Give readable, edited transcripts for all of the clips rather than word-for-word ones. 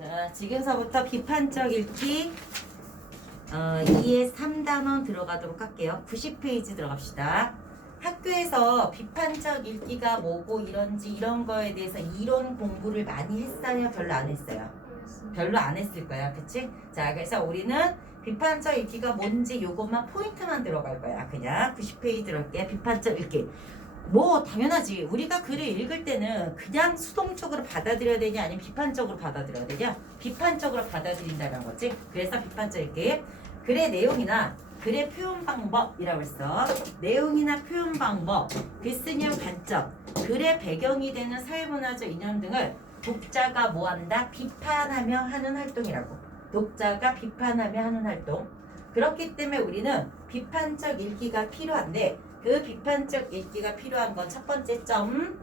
자, 지금서부터 비판적 읽기 2의 3단원 들어가도록 할게요. 90페이지 들어갑시다. 학교에서 비판적 읽기가 뭐고 이런지 이런 거에 대해서 이론 공부를 많이 했어요? 별로 안 했어요? 별로 안 했을 거야. 그치? 자, 그래서 우리는 비판적 읽기가 뭔지 요것만 포인트만 들어갈 거야. 그냥 90페이지 들어갈게. 비판적 읽기. 뭐 당연하지. 우리가 글을 읽을 때는 그냥 수동적으로 받아들여야 되냐 아니면 비판적으로 받아들여야 되냐? 비판적으로 받아들인다는 거지. 그래서 비판적 읽기. 글의 내용이나 글의 표현 방법이라고 했어. 내용이나 표현 방법, 글쓰기의 관점, 글의 배경이 되는 사회문화적 이념 등을 독자가 뭐한다? 비판하며 하는 활동이라고. 독자가 비판하며 하는 활동. 그렇기 때문에 우리는 비판적 읽기가 필요한데 그 비판적 읽기가 필요한 건 첫 번째 점,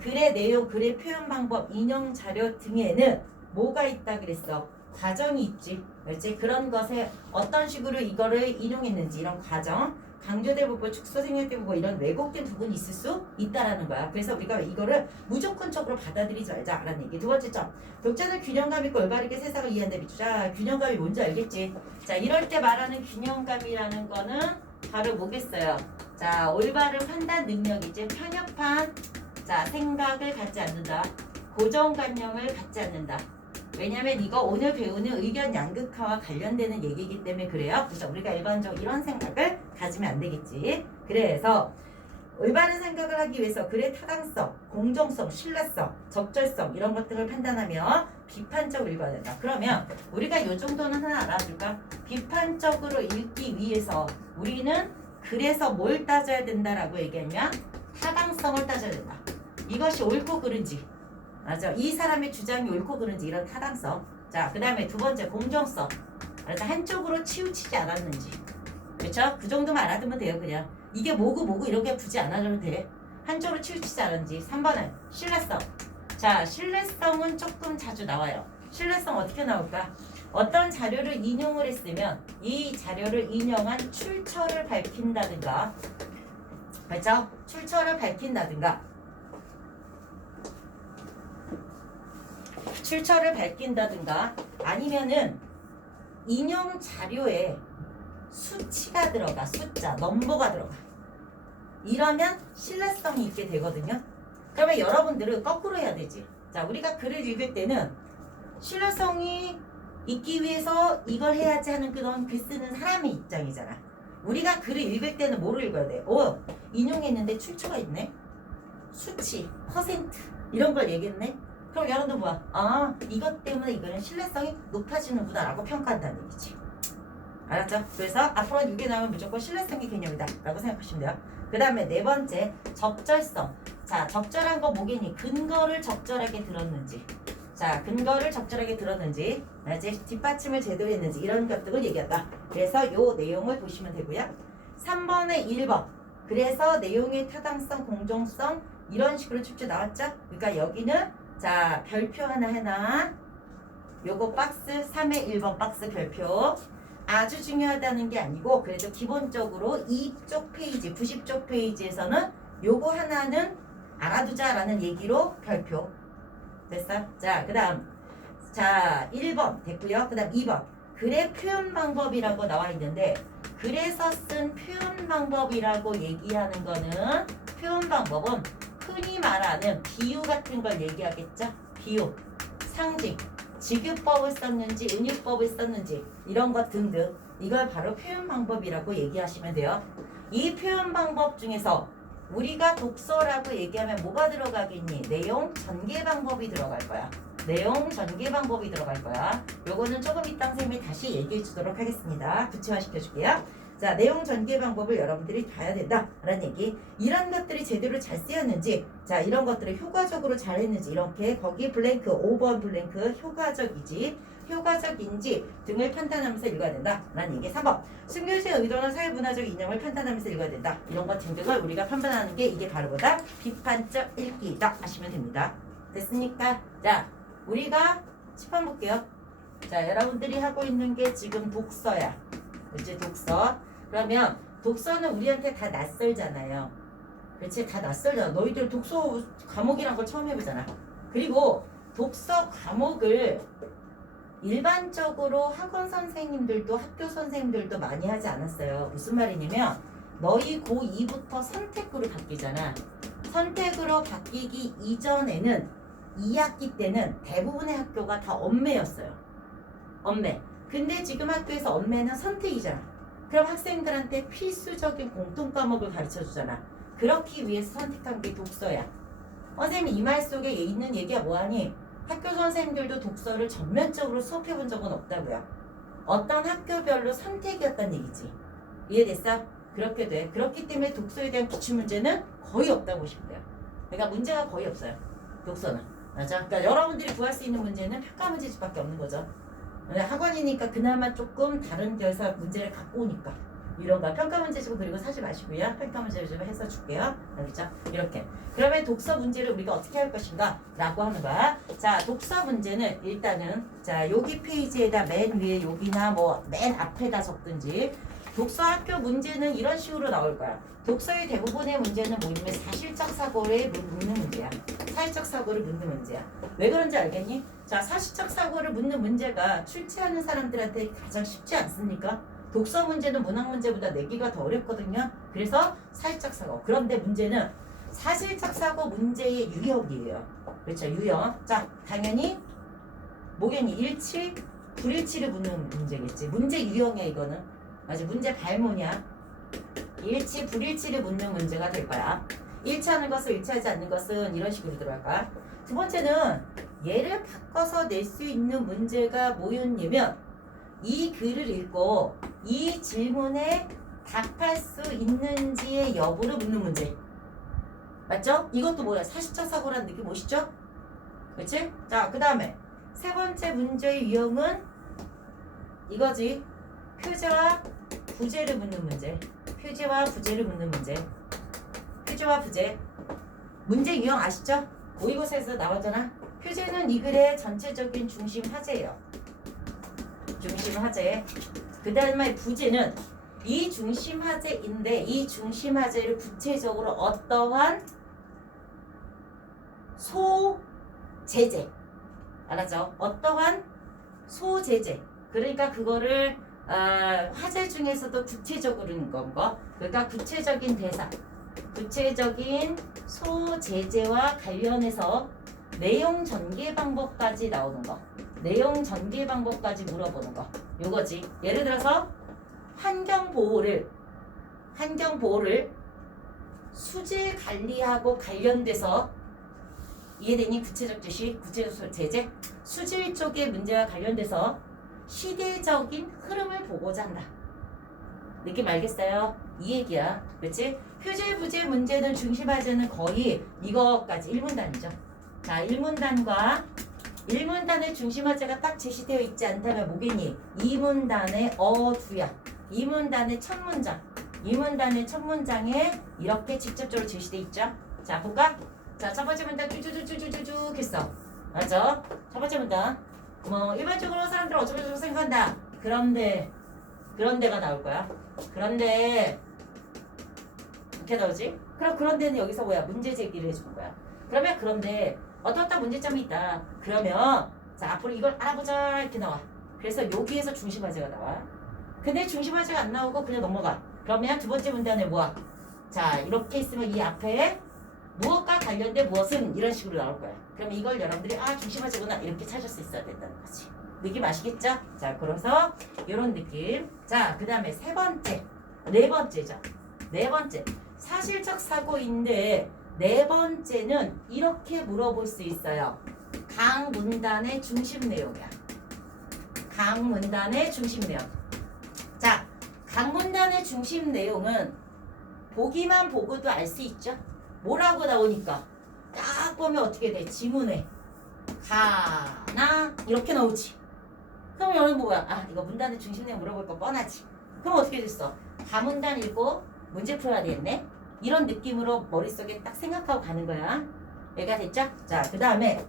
글의 내용, 글의 표현 방법, 인용 자료 등에는 뭐가 있다 그랬어? 과정이 있지. 그렇지? 그런 것에 어떤 식으로 이거를 인용했는지 이런 과정, 강조된 부분, 축소 생략된 부분 이런 왜곡된 부분이 있을 수 있다라는 거야. 그래서 우리가 이거를 무조건적으로 받아들이지 말자라는 얘기. 두 번째 점, 독자는 균형감 있고 올바르게 세상을 이해한다. 자, 균형감이 뭔지 알겠지? 자, 이럴 때 말하는 균형감이라는 거는 바로 뭐겠어요? 자, 올바른 판단 능력이지. 편협한 생각을 갖지 않는다. 고정관념을 갖지 않는다. 왜냐면 이거 오늘 배우는 의견 양극화와 관련되는 얘기이기 때문에 그래요. 그래서 우리가 일반적으로 이런 생각을 가지면 안 되겠지. 그래서 올바른 생각을 하기 위해서 글의 타당성, 공정성, 신뢰성, 적절성 이런 것들을 판단하며 비판적으로 읽어야 된다. 그러면 우리가 이 정도는 하나 알아둘까? 비판적으로 읽기 위해서 우리는 글에서 뭘 따져야 된다라고 얘기하면 타당성을 따져야 된다. 이것이 옳고 그른지, 맞아. 이 사람의 주장이 옳고 그른지 이런 타당성. 자, 그 다음에 두 번째 공정성. 그래서 한쪽으로 치우치지 않았는지. 그렇죠? 그 정도만 알아두면 돼요. 그냥 이게 뭐고 이렇게 굳이 안 하려면 돼. 한쪽으로 치우치지 않은지. 3번은 신뢰성. 자, 신뢰성은 조금 자주 나와요. 신뢰성 어떻게 나올까? 어떤 자료를 인용을 했으면 이 자료를 인용한 출처를 밝힌다든가, 그렇죠? 출처를 밝힌다든가, 아니면은 인용 자료에 수치가 들어가, 숫자, 넘버가 들어가. 이러면 신뢰성이 있게 되거든요. 그러면 여러분들은 거꾸로 해야 되지. 자, 우리가 글을 읽을 때는 신뢰성이 있기 위해서 이걸 해야지 하는 그런 글 쓰는 사람의 입장이잖아. 우리가 글을 읽을 때는 뭐를 읽어야 돼? 인용했는데 출처가 있네? 수치, 퍼센트 이런 걸 얘기했네? 그럼 여러분들 뭐야? 이것 때문에 이거는 신뢰성이 높아지는구나 라고 평가한다는 얘기지. 알았죠? 그래서 앞으로 이게 나오면 무조건 신뢰성의 개념이다 라고 생각하시면 돼요. 그 다음에 네 번째, 적절성. 자, 적절한 거 뭐겠니? 근거를 적절하게 들었는지. 자, 근거를 적절하게 들었는지, 이제 뒷받침을 제대로 했는지 이런 것들을 얘기한다. 그래서 요 내용을 보시면 되고요. 3번에 1번. 그래서 내용의 타당성, 공정성 이런 식으로 출제 나왔죠? 그러니까 여기는 자, 별표 하나 해놔. 요거 박스 3의 1번 박스 별표. 아주 중요하다는 게 아니고 그래도 기본적으로 이쪽 페이지 90쪽 페이지에서는 요거 하나는 알아두자라는 얘기로 별표. 됐어? 자, 그 다음 자 1번 됐고요. 그 다음 2번 글의 표현 방법이라고 나와 있는데 글에서 쓴 표현 방법이라고 얘기하는 거는 표현 방법은 흔히 말하는 비유 같은 걸 얘기하겠죠? 비유, 상징, 지규법을 썼는지 은유법을 썼는지 이런 것 등등 이걸 바로 표현 방법이라고 얘기하시면 돼요. 이 표현 방법 중에서 우리가 독서라고 얘기하면 뭐가 들어가겠니? 내용 전개 방법이 들어갈 거야. 내용 전개 방법이 들어갈 거야. 요거는 조금 이따 선생님이 다시 얘기해 주도록 하겠습니다. 구체화 시켜줄게요. 자, 내용 전개 방법을 여러분들이 봐야 된다라는 얘기. 이런 것들이 제대로 잘 쓰였는지, 자, 이런 것들을 효과적으로 잘 했는지, 이렇게 거기 블랭크, 5번 블랭크 효과적인지 등을 판단하면서 읽어야 된다라는 얘기. 3번 숨겨진 의도나 사회문화적 이념을 판단하면서 읽어야 된다. 이런 것 등등을 우리가 판단하는 게 이게 바로 뭐다? 비판적 읽기다 하시면 됩니다. 됐습니까? 자, 우리가 칠판 볼게요. 자, 여러분들이 하고 있는 게 지금 독서야. 이제 독서. 그러면 독서는 우리한테 다 낯설잖아요. 그렇지? 다 낯설잖아. 너희들 독서 과목이란 걸 처음 해보잖아. 그리고 독서 과목을 일반적으로 학원 선생님들도 학교 선생님들도 많이 하지 않았어요. 무슨 말이냐면 너희 고2부터 선택으로 바뀌잖아. 선택으로 바뀌기 이전에는 2학기 때는 대부분의 학교가 다 언매였어요. 언매. 근데 지금 학교에서 언매는 선택이잖아. 그럼 학생들한테 필수적인 공통 과목을 가르쳐 주잖아. 그렇기 위해서 선택한 게 독서야. 선생님 이 말 속에 있는 얘기가 뭐하니? 학교 선생님들도 독서를 전면적으로 수업해 본 적은 없다고요. 어떤 학교별로 선택이었단 얘기지. 이해됐어? 그렇게 돼. 그렇기 때문에 독서에 대한 기출문제는 거의 없다고 보시면 돼요. 그러니까 문제가 거의 없어요. 독서는. 맞아. 그러니까 여러분들이 구할 수 있는 문제는 평가 문제집밖에 없는 거죠. 학원이니까 그나마 조금 다른 데서 문제를 갖고 오니까 이런 거 평가 문제집은 그리고 사지 마시고요. 평가 문제집을 해서 줄게요. 알겠죠? 이렇게. 그러면 독서 문제를 우리가 어떻게 할 것인가? 라고 하는 거야. 자, 독서 문제는 일단은 자 여기 페이지에다 맨 위에 여기나 뭐 맨 앞에다 적든지 독서 학교 문제는 이런 식으로 나올 거야. 독서의 대부분의 문제는 뭐냐면 사실적 사고를 묻는 문제야. 사실적 사고를 묻는 문제야. 왜 그런지 알겠니? 자, 사실적 사고를 묻는 문제가 출제하는 사람들한테 가장 쉽지 않습니까? 독서 문제는 문학 문제보다 내기가 더 어렵거든요. 그래서 사실적 사고. 그런데 문제는 사실적 사고 문제의 유형이에요. 그렇죠? 유형. 자, 당연히 뭐겠니? 일치, 불일치를 묻는 문제겠지. 문제 유형이야 이거는. 맞아. 문제 발모냐? 일치, 불일치를 묻는 문제가 될 거야. 일치하는 것을 일치하지 않는 것은 이런 식으로 들어갈 거야. 두 번째는 얘를 바꿔서 낼 수 있는 문제가 뭐였냐면 이 글을 읽고 이 질문에 답할 수 있는지의 여부를 묻는 문제. 맞죠? 이것도 뭐야? 사실적 사고라는 느낌 오시죠? 그치? 자, 그 다음에 세 번째 문제의 유형은 이거지. 표제와 부제를 묻는 문제. 표제와 부제를 묻는 문제. 표제와 부제. 문제 유형 아시죠? 모의고사에서 나왔잖아. 표제는 이 글의 전체적인 중심 화제예요. 중심 화제. 그 다음에 부제는 이 중심 화제인데 이 중심 화제를 구체적으로 어떠한 소제재. 알았죠? 어떠한 소제재. 그러니까 그거를 화제 중에서도 구체적으로 건 거. 그러니까 구체적인 대사, 구체적인 소제재와 관련해서 내용 전개 방법까지 나오는 거. 내용 전개 방법까지 물어보는 거. 요거지. 예를 들어서 환경 보호를 수질 관리하고 관련돼서 이해되니? 구체적 제시, 구체적 제재, 수질 쪽의 문제와 관련돼서 시대적인 흐름을 보고자 한다. 느낌 알겠어요? 이 얘기야. 그렇지? 표제 부제 문제는 중심화제는 거의 이거까지 1문단이죠. 자, 1문단의 중심화제가 딱 제시되어 있지 않다면 뭐겠니? 2문단의 어두야. 2문단의 첫 문장. 2문단의 첫 문장에 이렇게 직접적으로 제시되어 있죠. 자, 볼까? 자, 첫 번째 문단 쭈쭈쭈쭈쭈쭈 했어. 맞죠? 첫 번째 문단. 뭐 일반적으로 사람들은 어쩌고저쩌고 생각한다. 그런데가 나올 거야. 그런데 이렇게 나오지? 그럼 그런데는 여기서 뭐야? 문제 제기를 해주는 거야. 그러면 그런데 어떤 문제점이 있다. 그러면 자 앞으로 이걸 알아보자 이렇게 나와. 그래서 여기에서 중심화제가 나와. 근데 중심화제가 안 나오고 그냥 넘어가. 그러면 두 번째 문단에 뭐야? 자 이렇게 있으면 이 앞에 무엇과 관련된 무엇은 이런 식으로 나올 거야. 그럼 이걸 여러분들이 중심화제구나 이렇게 찾을 수 있어야 된다는 거지. 느낌 아시겠죠? 자, 그래서 이런 느낌. 자, 그 다음에 네 번째죠. 네 번째. 사실적 사고인데 네 번째는 이렇게 물어볼 수 있어요. 각 문단의 중심 내용이야. 각 문단의 중심 내용. 자, 각 문단의 중심 내용은 보기만 보고도 알 수 있죠? 뭐라고 나오니까 딱 보면 어떻게 돼? 지문에 가나 이렇게 나오지. 그럼 여러분 뭐야? 이거 문단의 중심 내용 물어볼 거 뻔하지. 그럼 어떻게 됐어? 다 문단 읽고 문제 풀어야 되겠네. 이런 느낌으로 머릿속에 딱 생각하고 가는 거야. 얘가 됐죠? 자, 그 다음에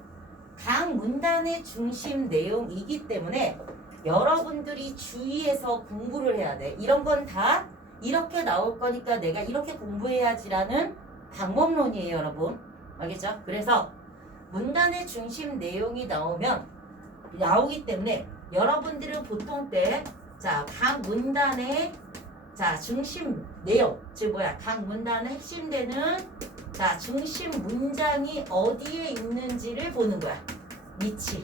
각 문단의 중심 내용이기 때문에 여러분들이 주의해서 공부를 해야 돼. 이런 건 다 이렇게 나올 거니까 내가 이렇게 공부해야지라는 방법론이에요, 여러분. 알겠죠? 그래서 문단의 중심 내용이 나오기 때문에 여러분들은 보통 때 자, 각 문단의 자, 중심 내용, 즉 뭐야? 각 문단의 핵심되는 자, 중심 문장이 어디에 있는지를 보는 거야. 위치.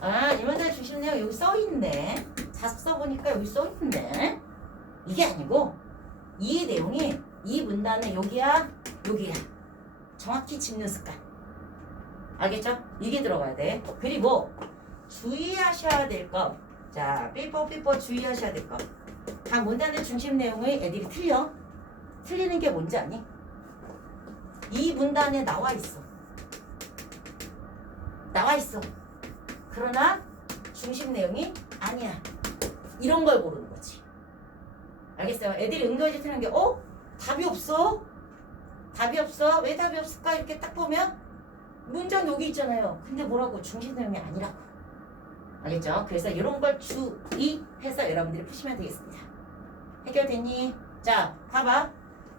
아, 이 문단의 중심 내용 여기 써 있네. 자습 써보니까 여기 써 있네. 이게 아니고 이 내용이 이 문단의 여기야, 여기야. 정확히 짚는 습관. 알겠죠? 이게 들어가야 돼. 그리고 주의하셔야 될 것. 자, 삐뽀 주의하셔야 될 것. 각 문단의 중심 내용의 애들이 틀려. 틀리는 게 뭔지 아니? 이 문단에 나와 있어. 나와 있어. 그러나 중심 내용이 아니야. 이런 걸 모르는 거지. 알겠어요? 애들이 은근히 틀리는 게 답이 없어? 답이 없어? 왜 답이 없을까? 이렇게 딱 보면 문장 여기 있잖아요. 근데 뭐라고? 중심 내용이 아니라고. 알겠죠? 그래서 이런 걸 주의해서 여러분들이 푸시면 되겠습니다. 해결됐니? 자, 봐봐.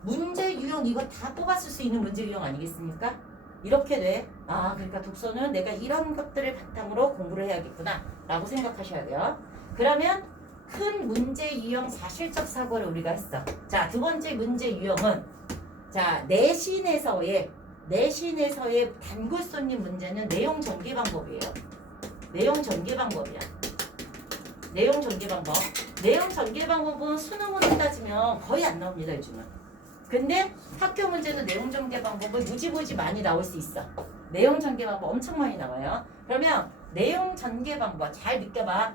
문제 유형 이거 다 뽑았을 수 있는 문제 유형 아니겠습니까? 이렇게 돼. 아, 그러니까 독서는 내가 이런 것들을 바탕으로 공부를 해야겠구나 라고 생각하셔야 돼요. 그러면 큰 문제 유형 사실적 사고를 우리가 했어. 자, 두 번째 문제 유형은 자, 내신에서의 단골 손님 문제는 내용 전개 방법이에요. 내용 전개 방법이야. 내용 전개 방법. 내용 전개 방법은 수능으로 따지면 거의 안 나옵니다, 요즘은. 근데 학교 문제도 내용 전개 방법은 무지무지 많이 나올 수 있어. 내용 전개 방법 엄청 많이 나와요. 그러면 내용 전개 방법 잘 느껴봐.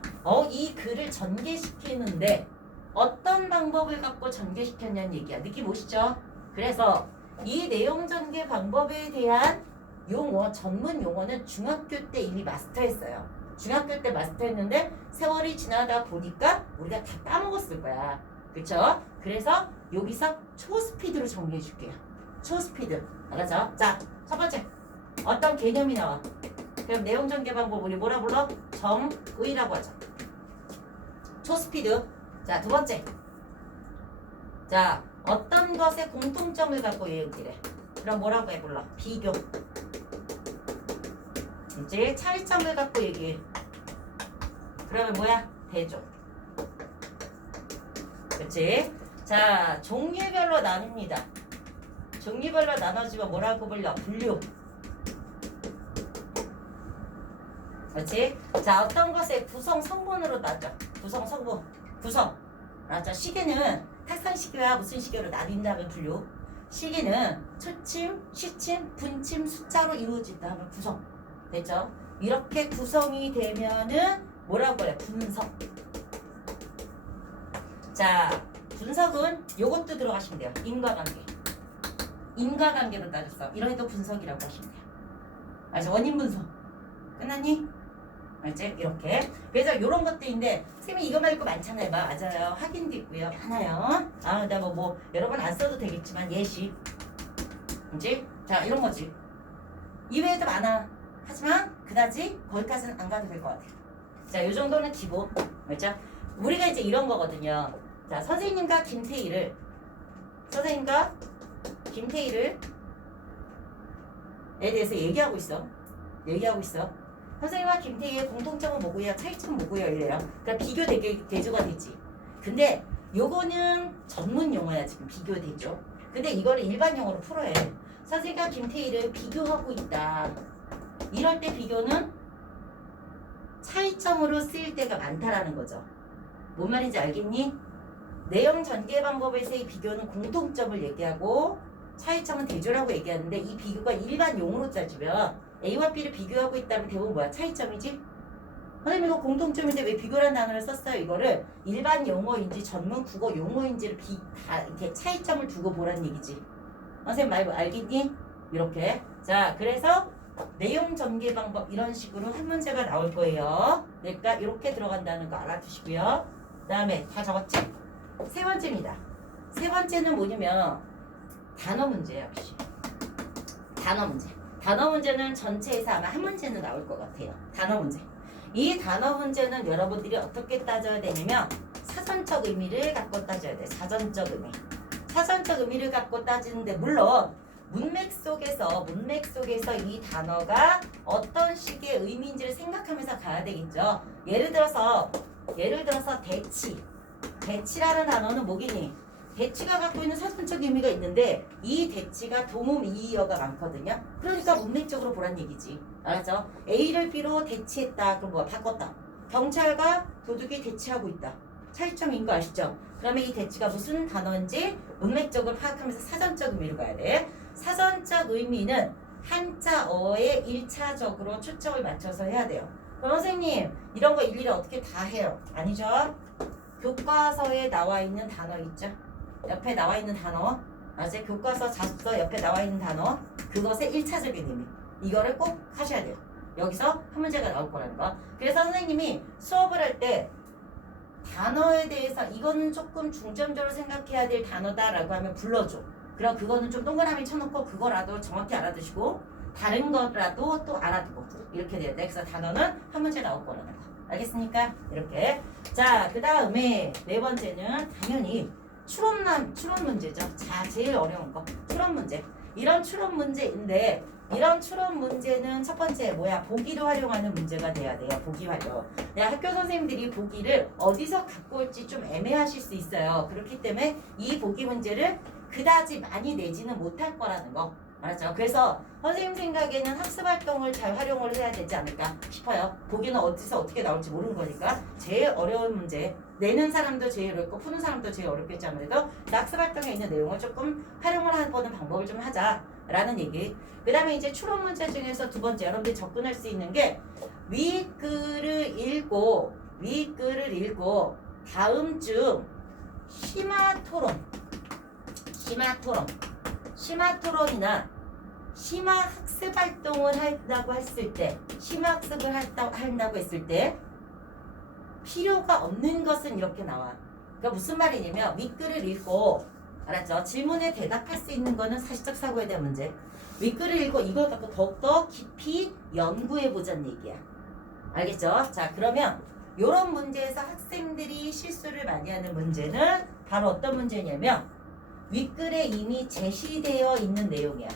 이 글을 전개시키는데 어떤 방법을 갖고 전개시켰냐는 얘기야. 느낌 오시죠? 그래서 이 내용 전개 방법에 대한 용어, 전문 용어는 중학교 때 이미 마스터했어요. 중학교 때 마스터했는데 세월이 지나다 보니까 우리가 다 까먹었을 거야. 그쵸? 그래서 여기서 초스피드로 정리해 줄게요. 초스피드. 알았죠? 자, 첫 번째. 어떤 개념이 나와? 그럼 내용 전개 방법 우리 뭐라 불러? 정의라고 하죠. 초스피드. 자, 두 번째. 자, 어떤 것의 공통점을 갖고 얘기해. 그럼 뭐라고 해 불러? 비교. 이제 차이점을 갖고 얘기해. 그러면 뭐야? 대조. 그렇지? 자, 종류별로 나눕니다. 종류별로 나눠지면 뭐라고 불려? 분류. 그렇지? 자, 어떤 것의 구성 성분으로 따져. 구성 성분. 구성. 자, 시계는 탈상시계와 무슨 시계로 나뉜다면 분류. 시계는 초침, 시침, 분침, 숫자로 이루어진다 하면 구성. 됐죠? 이렇게 구성이 되면은 뭐라고 해? 분석. 자, 분석은 요것도 들어가시면 돼요. 인과관계. 인과관계로 따졌어. 이런 것도 분석이라고 하시면 돼요. 알죠? 원인 분석. 끝났니? 알지? 이렇게. 그래서 요런 것들인데 선생님이 이거 말고 많잖아요. 맞아요. 확인도 있고요. 많아요. 아, 나 뭐 여러 번 안 써도 되겠지만 예시. 그치? 자, 이런 거지. 이외에도 많아. 하지만 그다지 거기까지는 안 가도 될 것 같아요. 자, 요 정도는 기본. 알죠? 우리가 이제 이런 거거든요. 자, 선생님과 김태희를 에 대해서 얘기하고 있어. 선생님과 김태희의 공통점은 뭐고요? 차이점은 뭐고요? 이래요. 그러니까 비교 대조가 되지. 근데 요거는 전문 용어야 지금 비교 대조. 근데 이거를 일반 용어로 풀어야 해. 선생님과 김태희를 비교하고 있다. 이럴 때 비교는 차이점으로 쓰일 때가 많다라는 거죠. 뭔 말인지 알겠니? 내용 전개 방법에서의 비교는 공통점을 얘기하고 차이점은 대조라고 얘기하는데 이 비교가 일반 용어로 따지면 A와 B를 비교하고 있다면 대부분 뭐야? 차이점이지? 선생님 이거 공통점인데 왜 비교라는 단어를 썼어요? 이거를 일반 용어인지 전문 국어 용어인지를 다 이렇게 차이점을 두고 보라는 얘기지. 선생님 말 알겠니? 이렇게. 자, 그래서 내용 전개 방법 이런 식으로 한 문제가 나올 거예요. 그러니까 이렇게 들어간다는 거 알아두시고요. 그 다음에 다 적었지? 세 번째입니다. 세 번째는 뭐냐면 단어 문제예요. 역시 단어 문제. 단어 문제는 전체에서 아마 한 문제는 나올 것 같아요. 단어 문제. 이 단어 문제는 여러분들이 어떻게 따져야 되냐면 사전적 의미를 갖고 따져야 돼. 사전적 의미. 사전적 의미를 갖고 따지는데 물론 문맥 속에서 이 단어가 어떤 식의 의미인지를 생각하면서 가야 되겠죠. 예를 들어서 대치라는 단어는 뭐겠니? 대치가 갖고 있는 사전적 의미가 있는데 이 대치가 동음 이의어가 많거든요. 그러니까 문맥적으로 보란 얘기지. 알았죠? A를 B로 대치했다. 그럼 뭐야? 바꿨다. 경찰과 도둑이 대치하고 있다. 차이점인 거 아시죠? 그러면 이 대치가 무슨 단어인지 문맥적으로 파악하면서 사전적 의미로 가야 돼. 사전적 의미는 한자어에 1차적으로 초점을 맞춰서 해야 돼요. 그럼 선생님 이런 거 일일이 어떻게 다 해요? 아니죠. 교과서에 나와 있는 단어 있죠? 옆에 나와 있는 단어, 아직 교과서 자습서 옆에 나와 있는 단어, 그것의 1차적인 의미, 이거를 꼭 하셔야 돼요. 여기서 한 문제가 나올 거라는 거. 그래서 선생님이 수업을 할 때 단어에 대해서 이거는 조금 중점적으로 생각해야 될 단어다라고 하면 불러줘. 그럼 그거는 좀 동그라미 쳐놓고 그거라도 정확히 알아두시고 다른 거라도 또 알아두고 이렇게 돼야 돼. 그래서 단어는 한 문제 나올 거라는 거. 알겠습니까? 이렇게. 자, 그 다음에 네 번째는 당연히 추론 문제죠. 자, 제일 어려운 거. 추론 문제. 이런 추론 문제인데 이런 추론 문제는 첫 번째 뭐야? 보기를 활용하는 문제가 돼야 돼요. 보기 활용. 학교 선생님들이 보기를 어디서 갖고 올지 좀 애매하실 수 있어요. 그렇기 때문에 이 보기 문제를 그다지 많이 내지는 못할 거라는 거. 알았죠? 그래서 선생님 생각에는 학습활동을 잘 활용을 해야 되지 않을까 싶어요. 보기는 어디서 어떻게 나올지 모르는 거니까 제일 어려운 문제 내는 사람도 제일 어렵고 푸는 사람도 제일 어렵겠지. 아무래도 학습활동에 있는 내용을 조금 활용을 하는 방법을 좀 하자라는 얘기. 그 다음에 이제 추론 문제 중에서 두 번째 여러분들이 접근할 수 있는 게 윗글을 읽고 다음 중 심화토론이나 심화학습 활동을 한다고 했을 때 한다고 했을 때 필요가 없는 것은 이렇게 나와. 그러니까 무슨 말이냐면 윗글을 읽고 알았죠? 질문에 대답할 수 있는 거는 사실적 사고에 대한 문제. 윗글을 읽고 이걸 갖고 더욱더 깊이 연구해보자는 얘기야. 알겠죠? 자, 그러면 이런 문제에서 학생들이 실수를 많이 하는 문제는 바로 어떤 문제냐면 윗글에 이미 제시되어 있는 내용이야.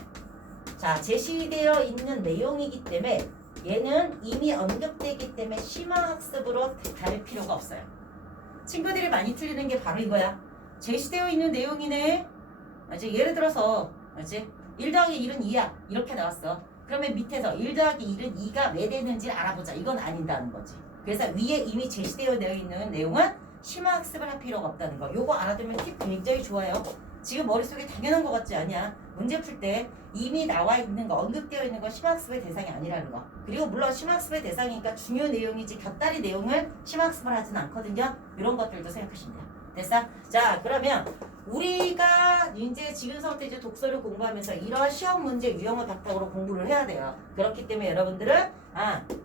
자, 제시되어 있는 내용이기 때문에 얘는 이미 언급되기 때문에 심화학습으로 다를 필요가 없어요. 친구들이 많이 틀리는 게 바로 이거야. 제시되어 있는 내용이네. 알지? 예를 들어서 알지? 1 더하기 1은 2야. 이렇게 나왔어. 그러면 밑에서 1 더하기 1은 2가 왜 되는지 알아보자. 이건 아닌다는 거지. 그래서 위에 이미 제시되어 있는 내용은 심화학습을 할 필요가 없다는 거. 요거 알아두면 팁 굉장히 좋아요. 지금 머릿속에 당연한 것 같지 않냐? 문제 풀 때 이미 나와 있는 거, 언급되어 있는 거 심화학습의 대상이 아니라는 거. 그리고 물론 심화학습의 대상이니까 중요 내용이지 곁다리 내용을 심화학습을 하진 않거든요. 이런 것들도 생각하시면 돼요. 됐어? 자, 그러면 우리가 이제 지금서부터 이제 독서를 공부하면서 이런 시험 문제 유형을 바탕으로 공부를 해야 돼요. 그렇기 때문에 여러분들은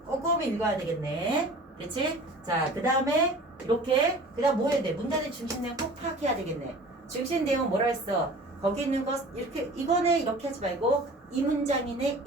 꼼꼼히 읽어야 되겠네. 그렇지? 자, 그 다음에 이렇게 그 다음 뭐 해야 돼? 문단의 중심 내용 꼭 파악해야 되겠네. 중심 내용 뭐라 했어? 거기 있는 것 이렇게 이거네 이렇게 하지 말고 이 문장이네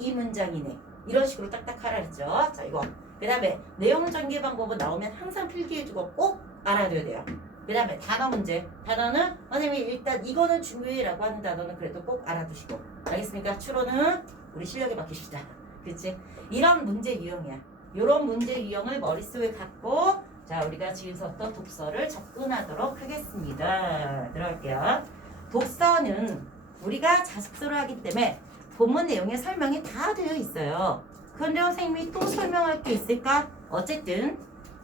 이런 식으로 딱딱 하라 했죠. 자, 이거 그 다음에 내용 전개 방법은 나오면 항상 필기해주고 꼭 알아둬야 돼요. 그 다음에 단어 문제. 단어는 선생님이 일단 이거는 중요해라고 하는 단어는 그래도 꼭 알아두시고. 알겠습니까? 추론은 우리 실력에 맡깁시다. 그치? 이런 문제 유형이야. 이런 문제 유형을 머릿속에 갖고 자, 우리가 지금부터 독서를 접근하도록 하겠습니다. 들어갈게요. 독서는 우리가 자습서를 하기 때문에 본문 내용에 설명이 다 되어 있어요. 그런데 선생님이 또 설명할 게 있을까? 어쨌든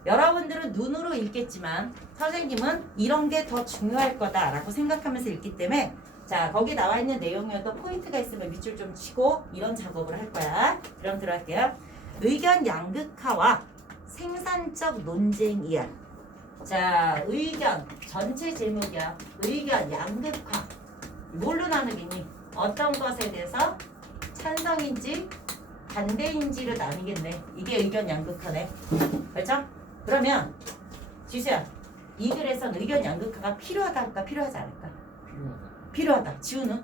여러분들은 눈으로 읽겠지만 선생님은 이런 게 더 중요할 거다라고 생각하면서 읽기 때문에 자, 거기 나와 있는 내용이어도 포인트가 있으면 밑줄 좀 치고 이런 작업을 할 거야. 그럼 들어갈게요. 의견 양극화와 생산적 논쟁이야. 자, 의견 전체 제목이야. 의견 양극화. 뭘로 나누겠니? 어떤 것에 대해서 찬성인지 반대인지를 나뉘겠네. 이게 의견 양극화네. 그렇죠? 그러면 지수야, 이 글에서는 의견 양극화가 필요하다 할까? 필요하지 않을까? 필요하다. 지우는?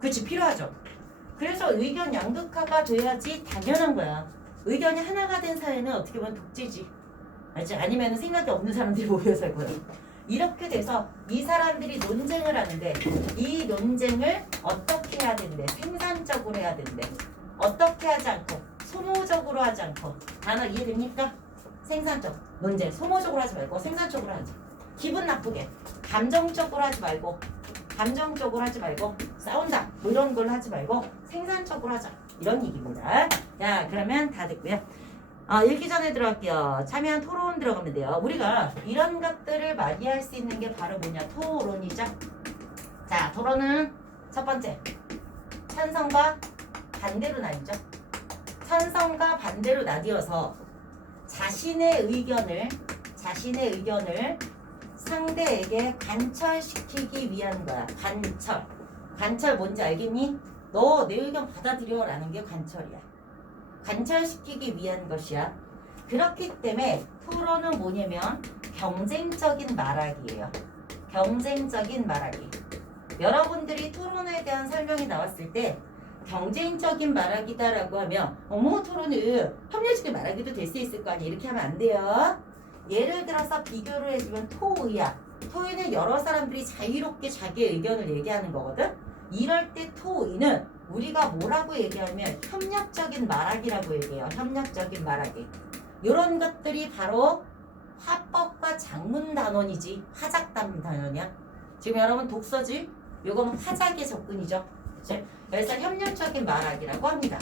그렇지, 필요하죠. 그래서 의견 양극화가 돼야지 당연한 거야. 의견이 하나가 된 사회는 어떻게 보면 독재지. 알지? 아니면 생각이 없는 사람들이 모여 살거든. 이렇게 돼서 이 사람들이 논쟁을 하는데 이 논쟁을 어떻게 해야 되는데 생산적으로 해야 되는데 어떻게 하지 않고 소모적으로 하지 않고 단어 이해됩니까? 생산적 논쟁 소모적으로 하지 말고 생산적으로 하지. 기분 나쁘게 감정적으로 하지 말고 싸운다 뭐 이런 걸 하지 말고 생산적으로 하자 이런 얘기입니다. 자 그러면 다 됐고요. 읽기 전에 들어갈게요. 참여한 토론 들어가면 돼요. 우리가 이런 것들을 많이 할 수 있는 게 바로 뭐냐 토론이죠. 자 토론은 첫 번째 찬성과 반대로 나뉘죠. 찬성과 반대로 나뉘어서 자신의 의견을 상대에게 관철시키기 위한 거야. 관철 뭔지 알겠니? 너 내 의견 받아들여 라는 게 관철이야. 관철시키기 위한 것이야. 그렇기 때문에 토론은 뭐냐면 경쟁적인 말하기예요. 경쟁적인 말하기. 여러분들이 토론에 대한 설명이 나왔을 때 경쟁적인 말하기다라고 하면 어머 토론은 협력적인 말하기도 될 수 있을 거 아니야. 이렇게 하면 안 돼요. 예를 들어서 비교를 해주면 토의야. 토의는 여러 사람들이 자유롭게 자기의 의견을 얘기하는 거거든. 이럴 때 토의는 우리가 뭐라고 얘기하면 협력적인 말하기라고 얘기해요. 협력적인 말하기. 이런 것들이 바로 화법과 작문 단원이지 화작 단원이야. 지금 여러분 독서지? 요거는 화작의 접근이죠. 그치? 그래서 협력적인 말하기라고 합니다.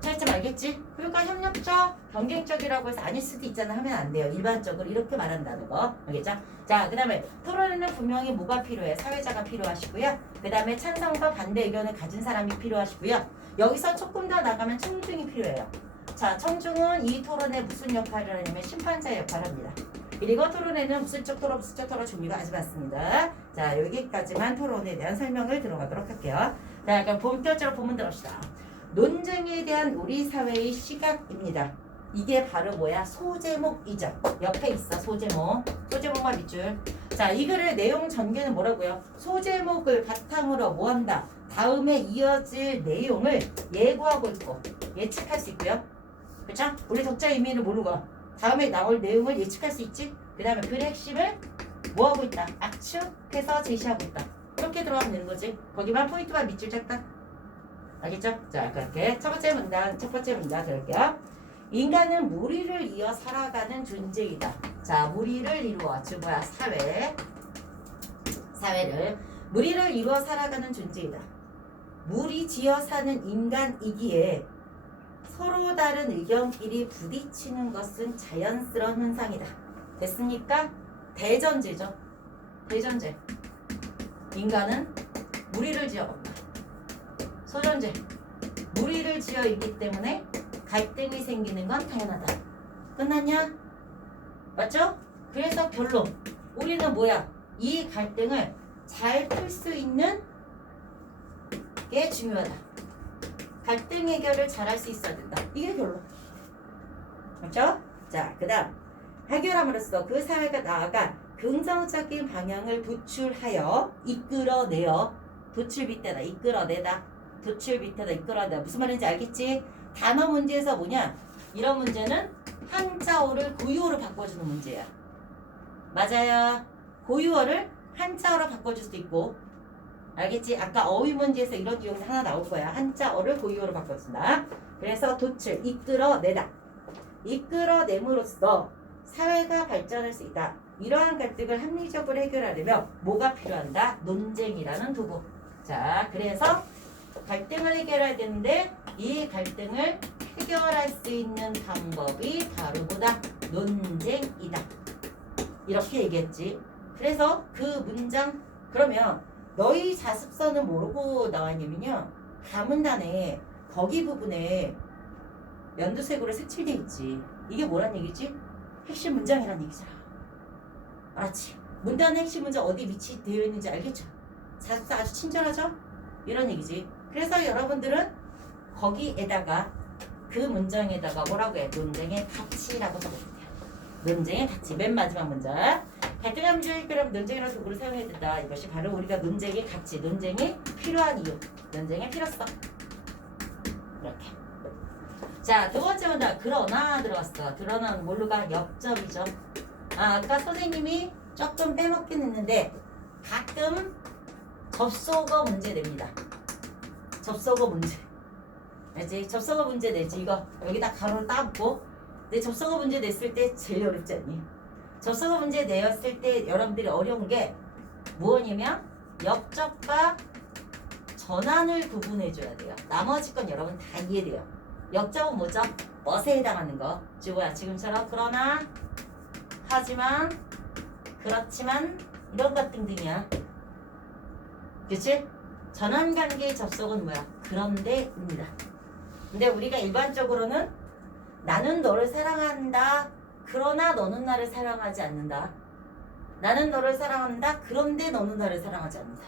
차이점 알겠지? 그러니까 협력적, 경쟁적이라고 해서 아닐 수도 있잖아 하면 안 돼요. 일반적으로 이렇게 말한다는 거. 알겠죠? 자, 그 다음에 토론에는 분명히 뭐가 필요해? 사회자가 필요하시고요. 그 다음에 찬성과 반대 의견을 가진 사람이 필요하시고요. 여기서 조금 더 나가면 청중이 필요해요. 자, 청중은 이 토론에 무슨 역할을 하냐면 심판자의 역할을 합니다. 그리고 토론에는 무슨적 토론, 무슨적 토론 종류가 아주 많습니다. 자, 여기까지만 토론에 대한 설명을 들어가도록 할게요. 자, 그럼 본격적으로 본문 들어갑시다. 논쟁에 대한 우리 사회의 시각입니다. 이게 바로 뭐야? 소제목이죠. 옆에 있어 소제목. 소제목과 밑줄. 자, 이 글의 내용 전개는 뭐라고요? 소제목을 바탕으로 뭐한다? 다음에 이어질 내용을 예고하고 있고 예측할 수 있고요. 그렇죠? 우리 독자 의미를 모르고 다음에 나올 내용을 예측할 수 있지? 그 다음에 글의 핵심을 뭐하고 있다? 압축해서 제시하고 있다. 이렇게 들어가면 되는 거지. 거기만 포인트만 밑줄 짝다. 알겠죠? 자, 그렇게 첫 번째 문단 들을게요. 인간은 무리를 이어 살아가는 존재이다. 자, 무리를 이루어 즉 뭐야? 사회를 무리를 이루어 살아가는 존재이다. 무리지어 사는 인간이기에 서로 다른 의견끼리 부딪히는 것은 자연스러운 현상이다. 됐습니까? 대전제죠. 대전제. 인간은 무리를 지어간다. 소전제. 무리를 지어 있기 때문에 갈등이 생기는 건 당연하다. 끝났냐? 맞죠? 그래서 결론. 우리는 뭐야? 이 갈등을 잘 풀 수 있는 게 중요하다. 갈등 해결을 잘 할 수 있어야 된다. 이게 결론. 그렇죠? 자, 그 다음 해결함으로써 그 사회가 나아가 긍정적인 방향을 도출하여 이끌어내어 도출 밑에다 이끌어내다 도출 밑에다 이끌어내다 무슨 말인지 알겠지? 단어 문제에서 뭐냐? 이런 문제는 한자어를 고유어로 바꿔주는 문제야. 맞아요. 고유어를 한자어로 바꿔줄 수도 있고 알겠지? 아까 어휘 문제에서 이런 유형이 하나 나올 거야. 한자어를 고유어로 바꿔준다. 그래서 도출, 이끌어내다. 이끌어냄으로써 사회가 발전할 수 있다. 이러한 갈등을 합리적으로 해결하려면 뭐가 필요한다? 논쟁이라는 도구. 자, 그래서 갈등을 해결해야 되는데 이 갈등을 해결할 수 있는 방법이 바로 뭐다? 논쟁이다. 이렇게 얘기했지. 그래서 그 문장 그러면 너희 자습서는 뭐라고 나왔냐면요. 가문단에 거기 부분에 연두색으로 색칠돼 있지. 이게 뭐란 얘기지? 핵심 문장이란 얘기잖아. 알았지? 문단의 핵심 문장 어디 위치되어 있는지 알겠죠? 자습서 아주 친절하죠? 이런 얘기지. 그래서 여러분들은 거기에다가 그 문장에다가 뭐라고 해? 논쟁의 가치라고 적어주면 돼요. 논쟁의 가치. 맨 마지막 문장. 갈등의 문제를 해결하면 논쟁이라는 도구를 사용해야 된다. 이것이 바로 우리가 논쟁의 가치, 논쟁이 필요한 이유, 논쟁의 필요성. 이렇게. 자, 두 번째 문장. 그러나 들어왔어. 그러나 뭘로 가? 역점이죠. 아까 선생님이 조금 빼먹긴 했는데 가끔 접속어 문제 냅니다. 접속어 문제. 알지? 접속어 문제 내지. 이거 여기다 가로를 따붙고. 근데 접속어 문제 냈을 때 제일 어렵지 않니? 접속어 문제 내었을 때 여러분들이 어려운 게 무엇이냐면 역접과 전환을 구분해줘야 돼요. 나머지 건 여러분 다 이해돼요. 역접은 뭐죠? 멋에 해당하는 거. 뭐야? 지금처럼 그러나, 하지만, 그렇지만 이런 것 등등이야. 그치? 전환관계의 접속은 뭐야? 그런데입니다. 근데 우리가 일반적으로는 나는 너를 사랑한다. 그러나 너는 나를 사랑하지 않는다. 나는 너를 사랑한다. 그런데 너는 나를 사랑하지 않는다.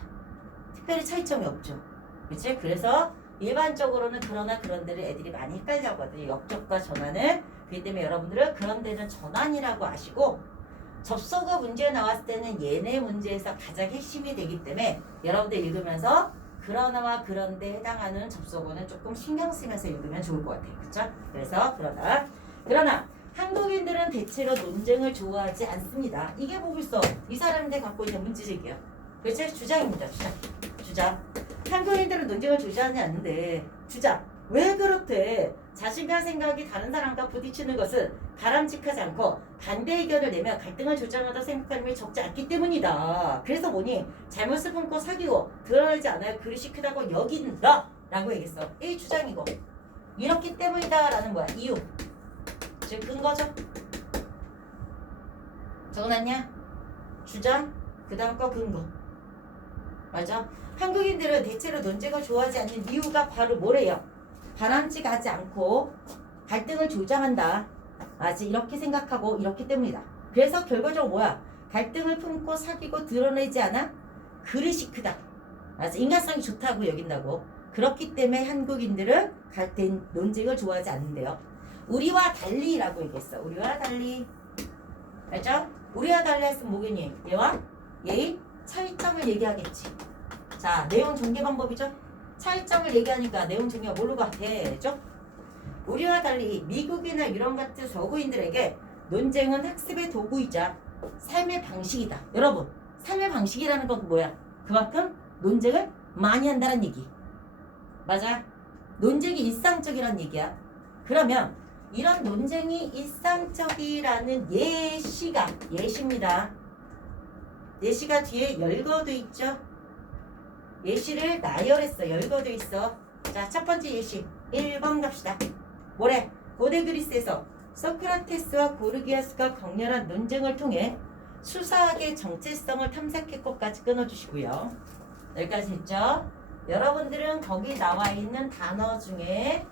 특별히 차이점이 없죠. 그치? 그래서 일반적으로는 그러나 그런데를 애들이 많이 헷갈려 하거든요. 역접과 전환을. 그렇기 때문에 여러분들은 그런데는 전환이라고 아시고 접속어 문제 나왔을 때는 얘네 문제에서 가장 핵심이 되기 때문에 여러분들 읽으면서 그러나와 그런데 해당하는 접속어는 조금 신경 쓰면서 읽으면 좋을 것 같아요. 그렇죠? 그래서 그러나 한국인들은 대체로 논쟁을 좋아하지 않습니다. 이게 보고 있어. 이 사람들 갖고 있는 문제제기야. 그렇죠? 주장입니다. 주장. 한국인들은 논쟁을 좋아하지 않는데 주장. 왜 그렇대? 자신과 생각이 다른 사람과 부딪히는 것은 바람직하지 않고 반대 의견을 내며 갈등을 조장하다 생각하는 게 적지 않기 때문이다. 그래서 뭐니? 잘못을 품고 사귀고 드러나지 않아야 그릇이 크다고 여긴다 라고 얘기했어. 이 주장이고 이렇기 때문이다 라는 거야. 이유. 즉 근거죠. 적어놨냐? 주장 그 다음 거 근거. 맞아? 한국인들은 대체로 논쟁을 좋아하지 않는 이유가 바로 뭐래요? 바람직하지 않고 갈등을 조장한다. 아직 이렇게 생각하고 이렇기 때문이다. 그래서 결과적으로 뭐야? 갈등을 품고 사귀고 드러내지 않아? 그릇이 크다. 아직 인간성이 좋다고 여긴다고. 그렇기 때문에 한국인들은 갈등, 논쟁을 좋아하지 않는데요. 우리와 달리라고 얘기했어. 우리와 달리. 알죠? 우리와 달리 했으면 뭐겠니? 얘와 얘의 차이점을 얘기하겠지. 자, 내용 전개 방법이죠. 차이점을 얘기하니까 내용 전개가 뭘로 가? 되죠? 우리와 달리 미국이나 유럽 같은 서구인들에게 논쟁은 학습의 도구이자 삶의 방식이다. 여러분, 삶의 방식이라는 건 뭐야? 그만큼 논쟁을 많이 한다는 얘기. 맞아? 논쟁이 일상적이란 얘기야. 그러면 이런 논쟁이 일상적이라는 예시입니다. 예시가 뒤에 열거돼 있죠? 예시를 나열했어. 열거돼 있어. 자, 첫 번째 예시 1번 갑시다. 뭐래? 고대 그리스에서 소크라테스와 고르기아스가 격렬한 논쟁을 통해 수사학의 정체성을 탐색했고까지 끊어주시고요. 여기까지 됐죠? 여러분들은 거기 나와 있는 단어 중에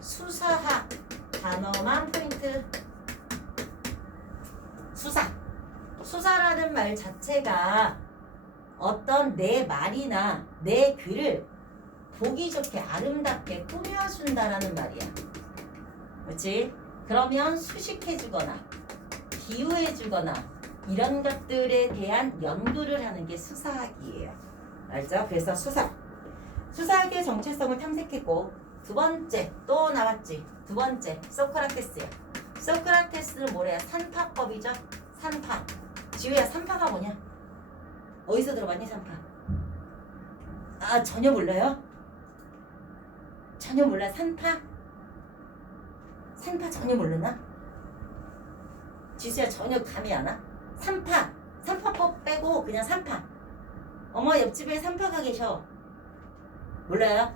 수사학 단어만 포인트. 수사라는 말 자체가 어떤 내 말이나 내 글을 보기 좋게 아름답게 꾸며준다라는 말이야. 그렇지? 그러면 수식해주거나 비유해주거나 이런 것들에 대한 연구를 하는 게 수사학이에요. 알죠? 그래서 수사학의 정체성을 탐색했고 두 번째 또 나왔지. 두 번째 소크라테스야. 소크라테스는 뭐래요? 산파법이죠. 산파. 지우야, 산파가 뭐냐? 어디서 들어봤니? 산파. 아, 전혀 몰라요? 전혀 몰라. 산파 전혀 모르나? 지수야, 전혀 감이 안 와? 산파법 빼고 그냥 산파. 어머, 옆집에 산파가 계셔. 몰라요?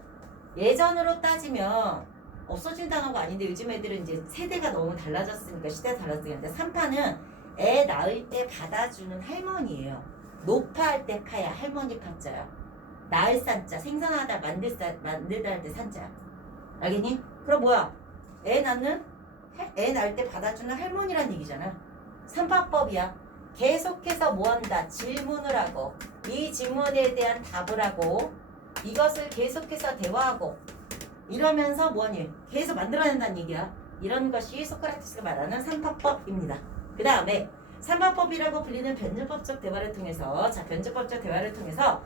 예전으로 따지면 없어진다는 거 아닌데 요즘 애들은 이제 세대가 너무 달라졌으니까 시대가 달라졌으니까 산파는 애 낳을 때 받아주는 할머니예요. 노파할 때 파야. 할머니 파자야. 낳을 산자. 생산하다 만들다 할 때 산자야. 알겠니? 그럼 뭐야? 애 낳을 때 받아주는 할머니란 얘기잖아. 산파법이야. 계속해서 뭐한다? 질문을 하고 이 질문에 대한 답을 하고 이것을 계속해서 대화하고 이러면서 뭐니? 계속 만들어낸다는 얘기야. 이런 것이 소크라테스가 말하는 산파법입니다. 그 다음에 산파법이라고 불리는 변증법적 대화를 통해서 변증법적 대화를 통해서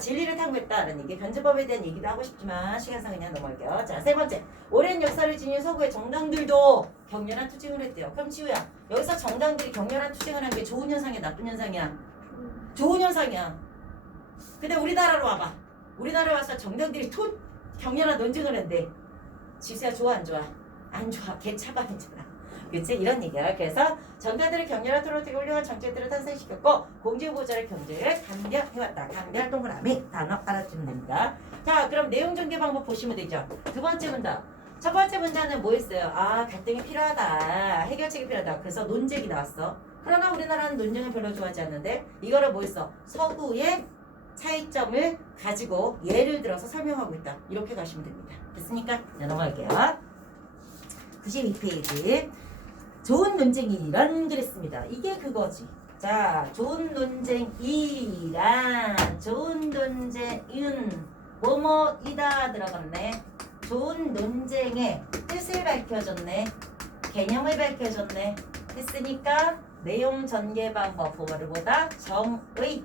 진리를 탐구했다라는 얘기. 변증법에 대한 얘기도 하고 싶지만 시간상 그냥 넘어갈게요. 자, 세 번째. 오랜 역사를 지닌 서구의 정당들도 격렬한 투쟁을 했대요. 그럼 지우야, 여기서 정당들이 격렬한 투쟁을 한 게 좋은 현상이야, 나쁜 현상이야? 좋은 현상이야. 근데 우리나라로 와봐. 우리나라에 와서 정당들이 격렬한 논쟁을 했는데 지수야 좋아 안 좋아? 안 좋아. 걔 차반이잖아. 그치? 이런 얘기야. 그래서 정당들이 격렬한 토론을 통해 훌륭한 정책들을 탄생시켰고 공제후보자의 경제를 감별해왔다. 감별 동그라미 단어 알아주면 됩니다. 자, 그럼 내용 전개 방법 보시면 되죠. 두 번째 문단. 첫 번째 문단은 뭐 했어요? 아, 갈등이 필요하다. 해결책이 필요하다. 그래서 논쟁이 나왔어. 그러나 우리나라는 논쟁을 별로 좋아하지 않는데 이거를 뭐 했어? 서구의 차이점을 가지고 예를 들어서 설명하고 있다. 이렇게 가시면 됩니다. 됐습니까? 자, 넘어갈게요. 92페이지. 좋은 논쟁이란 그랬습니다. 이게 그거지. 자, 좋은 논쟁이란 좋은 논쟁은 뭐뭐이다 들어갔네. 좋은 논쟁의 뜻을 밝혀줬네. 개념을 밝혀줬네. 했으니까 내용 전개 방법 보다 정의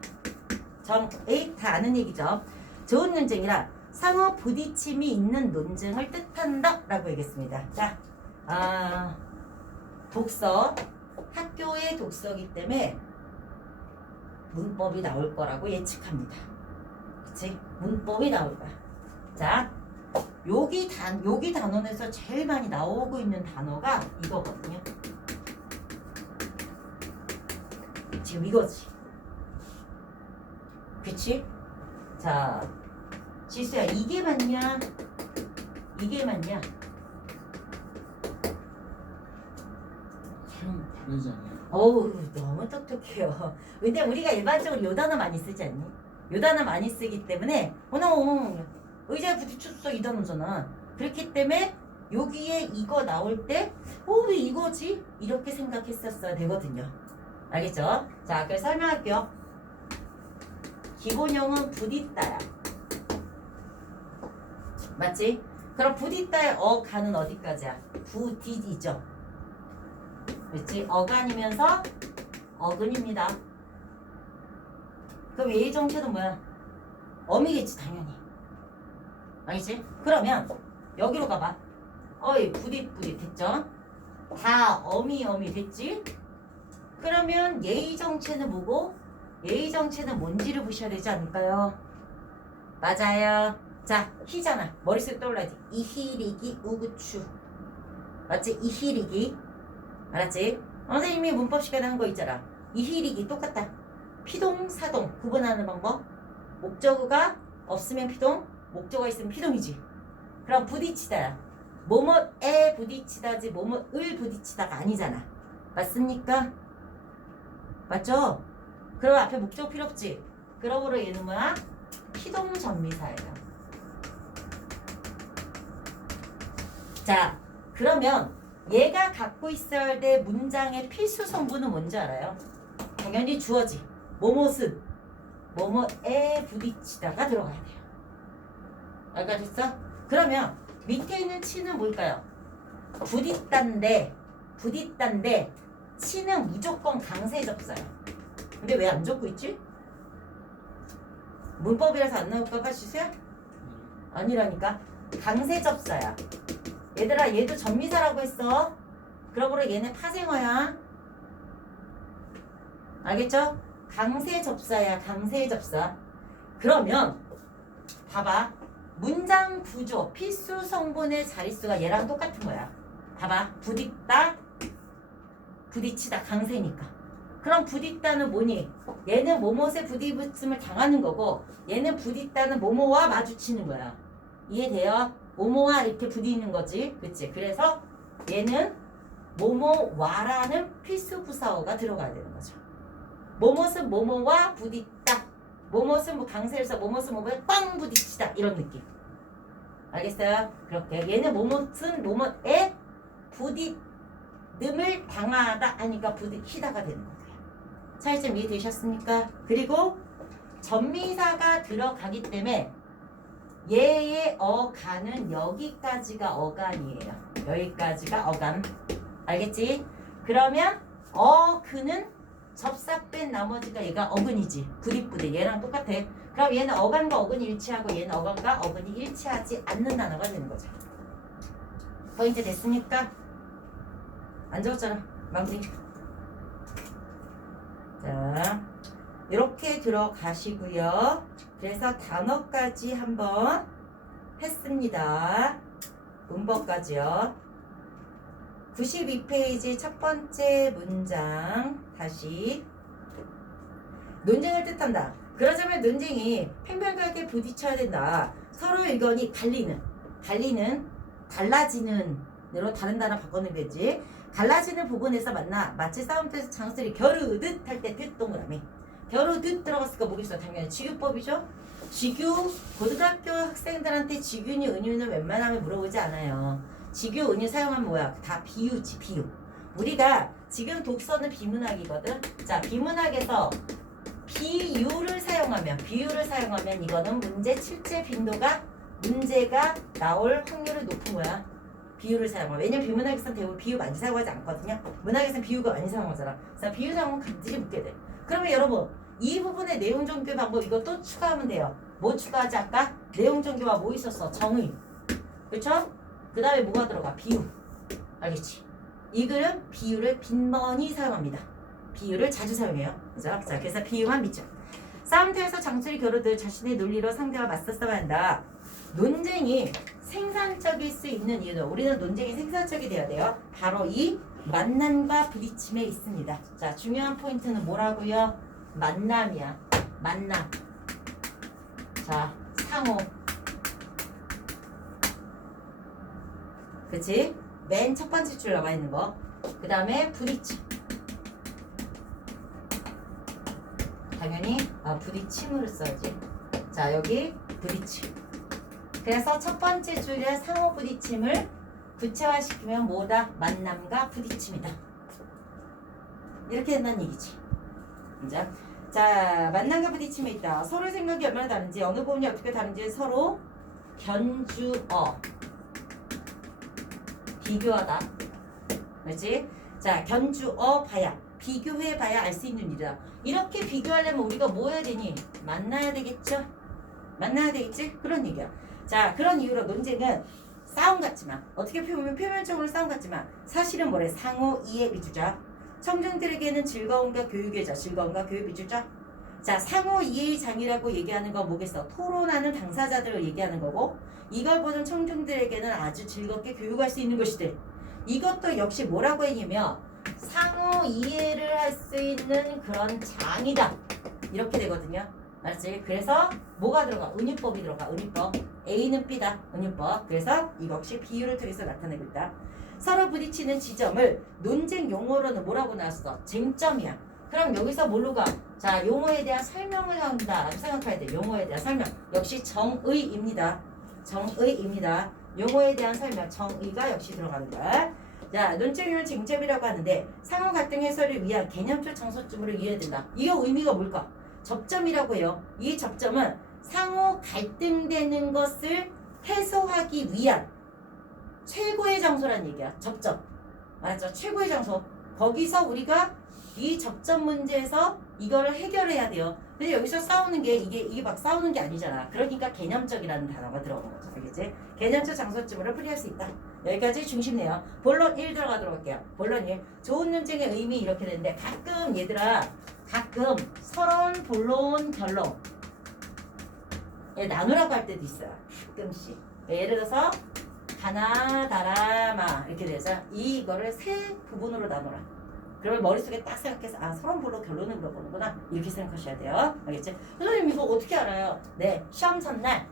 다 아는 얘기죠. 좋은 논쟁이라 상호 부딪힘이 있는 논쟁을 뜻한다 라고 얘기했습니다. 자, 독서, 학교의 독서기 때문에 문법이 나올 거라고 예측합니다. 그치? 문법이 나올 거야. 자, 여기 단원에서 제일 많이 나오고 있는 단어가 이거거든요. 지금 이거지. 그치? 자, 지수야, 이게 맞냐? 이게 맞냐? 다르지 않아요? 어우, 너무 똑똑해요. 근데 우리가 일반적으로 요 단어 많이 쓰지 않니? 요 단어 많이 쓰기 때문에 의자에 부딪혔어 이 단어잖아. 그렇기 때문에 여기에 이거 나올 때 왜 이거지? 이렇게 생각했었어야 되거든요. 알겠죠? 자, 그래서 설명할게요. 기본형은 부딪다야. 맞지? 그럼 부딪다의 어간은 어디까지야? 부딪이죠. 그렇지? 어간이면서 어근입니다. 그럼 예의 정체는 뭐야? 어미겠지 당연히. 알겠지? 그러면 여기로 가봐. 어이 부딪 됐죠? 다 어미 됐지? 그러면 예의 정체는 뭐고? 예의 정체는 뭔지를 보셔야 되지 않을까요? 맞아요. 자, 희잖아. 머릿속에 떠올라야지. 이희리기 우구추. 맞지? 이희리기. 알았지? 선생님이 문법 시간에 한 거 있잖아. 이희리기 똑같다. 피동, 사동 구분하는 방법. 목적어가 없으면 피동, 목적어가 있으면 피동이지. 그럼 부딪히다야. 뭐뭐에 부딪히다지 뭐뭐을 부딪히다가 아니잖아. 맞습니까? 맞죠? 그럼 앞에 목적 필요 없지. 그러므로 얘는 뭐야? 피동 전미사예요. 자, 그러면 얘가 갖고 있어야 될 문장의 필수 성분은 뭔지 알아요? 당연히 주어지. 뭐뭇은 뭐뭐에 부딪히다가 들어가야 돼요. 알겠어? 그러면 밑에 있는 치는 뭘까요? 부딪단데 치는 무조건 강세 접사야. 근데 왜 안 적고 있지? 문법이라서 안 나올까 봐 주세요? 아니라니까. 강세 접사야. 얘들아, 얘도 전미사라고 했어. 그러므로 얘는 파생어야. 알겠죠? 강세 접사야. 강세 접사. 그러면 봐봐. 문장 구조 필수 성분의 자릿수가 얘랑 똑같은 거야. 봐봐. 부딪다, 부딪히다. 강세니까. 그럼 부딪다는 뭐니? 얘는 뭐뭇에 부딪힘을 당하는 거고 얘는 부딪다는 뭐뭐와 마주치는 거야. 이해돼요? 뭐뭐와 이렇게 부딪는 거지. 그치? 그래서 얘는 뭐뭐와라는 필수 부사어가 들어가야 되는 거죠. 뭐뭇은 뭐뭐와 부딪다. 뭐뭇은 뭐 강세에서 뭐뭇은 뭐뭐에 빵 부딪히다. 이런 느낌. 알겠어요? 그렇게 얘는 뭐뭇은 뭐뭇에 부딪음을 당하다 하니까 부딪히다가 되는 거예요. 차이점 이해되셨습니까? 그리고 전미사가 들어가기 때문에 얘의 어간은 여기까지가 어간이에요. 여기까지가 어간. 알겠지? 그러면 어근은 접사 뺀 나머지가 얘가 어근이지. 부딪부딪 얘랑 똑같아. 그럼 얘는 어간과 어근이 일치하고 얘는 어간과 어근이 일치하지 않는 단어가 되는 거죠. 포인트 됐습니까? 안 적었잖아. 마무리. 자, 이렇게 들어가시고요. 그래서 단어까지 한번 했습니다. 문법까지요. 92페이지 첫 번째 문장 다시 논쟁을 뜻한다. 그러자면 논쟁이 팽팽하게 부딪혀야 된다. 서로 의견이 달라지는 으로 다른 단어 바꿔는 거지. 갈라지는 부분에서 만나 마치 싸움터에서 장소리 겨루듯 할 때 뜻 동그라미. 겨루듯 들어갔을까 모르겠어. 당연히 직유법이죠. 직유 고등학교 학생들한테 직유니 은유는 웬만하면 물어보지 않아요. 직유 은유 사용하면 뭐야? 다 비유지 비유. 우리가 지금 독서는 비문학이거든. 자 비문학에서 비유를 사용하면 이거는 문제 출제 빈도가 문제가 나올 확률이 높은 거야. 비유를 사용하면. 왜냐면 비문학에서는 대부분 비유 많이 사용하지 않거든요. 문학에서는 비유가 많이 사용하잖아. 그래서 비유 사용은 반드시 묻게 돼. 그러면 여러분 이 부분의 내용 정교 방법 이거 또 추가하면 돼요. 뭐 추가하지 아까? 내용 정교가 뭐 있었어? 정의. 그쵸? 그 다음에 뭐가 들어가? 비유. 알겠지? 이 글은 비유를 빈번히 사용합니다. 비유를 자주 사용해요. 그죠? 자, 그래서 비유만 믿죠. 싸움터에서 장소리 겨루듯 자신의 논리로 상대와 맞서 싸워야 한다. 논쟁이 생산적일 수 있는 이유는 우리는 논쟁이 생산적이 돼야 돼요. 바로 이 만남과 부딪힘에 있습니다. 자, 중요한 포인트는 뭐라고요? 만남이야. 만남. 자, 상호. 그치? 맨 첫 번째 줄 나와 있는 거. 그 다음에 부딪힘. 당연히 부딪힘으로 써야지. 자, 여기 부딪힘. 그래서 첫 번째 줄의 상호 부딪힘을 구체화시키면 뭐다? 만남과 부딪힘이다. 이렇게 된다는 얘기지. 자, 만남과 부딪힘에 있다. 서로의 생각이 얼마나 다른지, 어느 부분이 어떻게 다른지 서로 견주어. 비교하다. 그렇지? 자, 견주어 봐야. 비교해 봐야 알 수 있는 일이다. 이렇게 비교하려면 우리가 뭐 해야 되니? 만나야 되겠죠? 만나야 되겠지? 그런 얘기야. 자, 그런 이유로 논쟁은 싸움 같지만 어떻게 보면 표면적으로 싸움 같지만 사실은 뭐래? 상호 이해 비주자. 청중들에게는 즐거움과 교육의 자. 즐거움과 교육 비주자. 자, 상호 이해의 장이라고 얘기하는 건 뭐겠어? 토론하는 당사자들을 얘기하는 거고 이걸 보는 청중들에게는 아주 즐겁게 교육할 수 있는 것이들. 이것도 역시 뭐라고 했냐면 상호 이해를 할 수 있는 그런 장이다. 이렇게 되거든요. 알았지? 그래서 뭐가 들어가? 은유법이 들어가. 은유법. A는 B다. 은유법. 그래서 이것이 비유를 통해서 나타내고 있다. 서로 부딪히는 지점을 논쟁 용어로는 뭐라고 나왔어? 쟁점이야. 그럼 여기서 뭘로 가? 자, 용어에 대한 설명을 한다 라고 생각해야 돼. 용어에 대한 설명. 역시 정의입니다. 정의입니다. 용어에 대한 설명. 정의가 역시 들어가는 거야. 자, 논쟁을 쟁점이라고 하는데 상호 갈등 해소를 위한 개념적 장소점으로 이해해야 된다. 이게 의미가 뭘까? 접점이라고 해요. 이 접점은 상호 갈등되는 것을 해소하기 위한 최고의 장소란 얘기야. 접점. 맞죠? 최고의 장소. 거기서 우리가 이 접점 문제에서 이거를 해결해야 돼요. 근데 여기서 싸우는 게 이게 막 싸우는 게 아니잖아. 그러니까 개념적이라는 단어가 들어오는 거죠. 알겠지? 개념적 장소점으로 풀이할 수 있다. 여기까지 중심네요. 본론 1 들어가도록 할게요. 본론 1. 좋은 논쟁의 의미 이렇게 되는데 가끔 얘들아 가끔 서론, 본론, 결론 나누라고 할 때도 있어요. 가끔씩. 예를 들어서 하나, 다라마 이렇게 되죠. 이거를 세 부분으로 나눠라. 그러면 머릿속에 딱 생각해서 아 서론, 본론, 결론을 물어보는구나 이렇게 생각하셔야 돼요. 알겠지? 선생님 이거 어떻게 알아요? 네, 시험 전날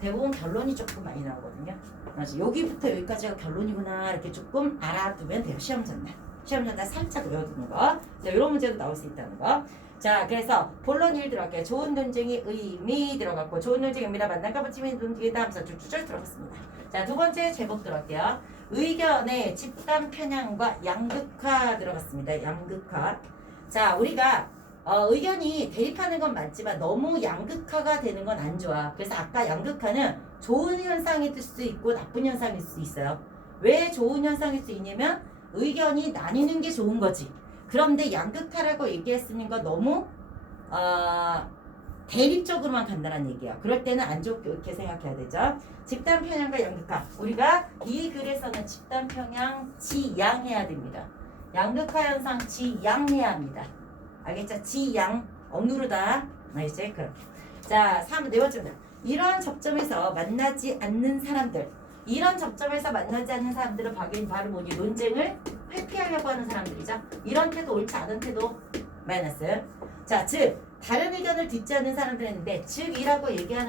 대부분 결론이 조금 많이 나오거든요. 맞아. 여기부터 여기까지가 결론이구나 이렇게 조금 알아두면 돼요. 시험 전날 살짝 외워두는 거. 자, 이런 문제도 나올 수 있다는 거. 자, 그래서 본론 1 들어갈게요. 좋은 논쟁의 의미 들어갔고 좋은 논쟁의 의미라 만남과 부딪힘의 논쟁이다 하면서 쭉쭉 들어갔습니다. 자, 두 번째 제목 들어갈게요. 의견의 집단 편향과 양극화 들어갔습니다. 양극화. 자, 우리가 의견이 대립하는 건 맞지만 너무 양극화가 되는 건 안 좋아. 그래서 아까 양극화는 좋은 현상일 수 있고 나쁜 현상일 수 있어요. 왜 좋은 현상일 수 있냐면 의견이 나뉘는 게 좋은 거지. 그런데 양극화라고 얘기했으니까 너무 대립적으로만 간다는 얘기야. 그럴 때는 안 좋게 생각해야 되죠. 집단 평양과 양극화. 우리가 이 글에서는 집단 평양 지양해야 됩니다. 양극화 현상 지양해야 합니다. 알겠죠? 지양 억누르다. 알겠지? 그렇게. 자, 3, 네 번째입니다. 이러한 접점에서 만나지 않는 사람들. 이런 접점에서 만나지 않는 사람들은 바로 뭐니? 논쟁을 회피하려고 하는 사람들이죠. 이런 태도 옳지 않은 태도 마이너스. 자, 즉 다른 의견을 듣지 않는 사람들은 있는데 즉이라고 얘기하는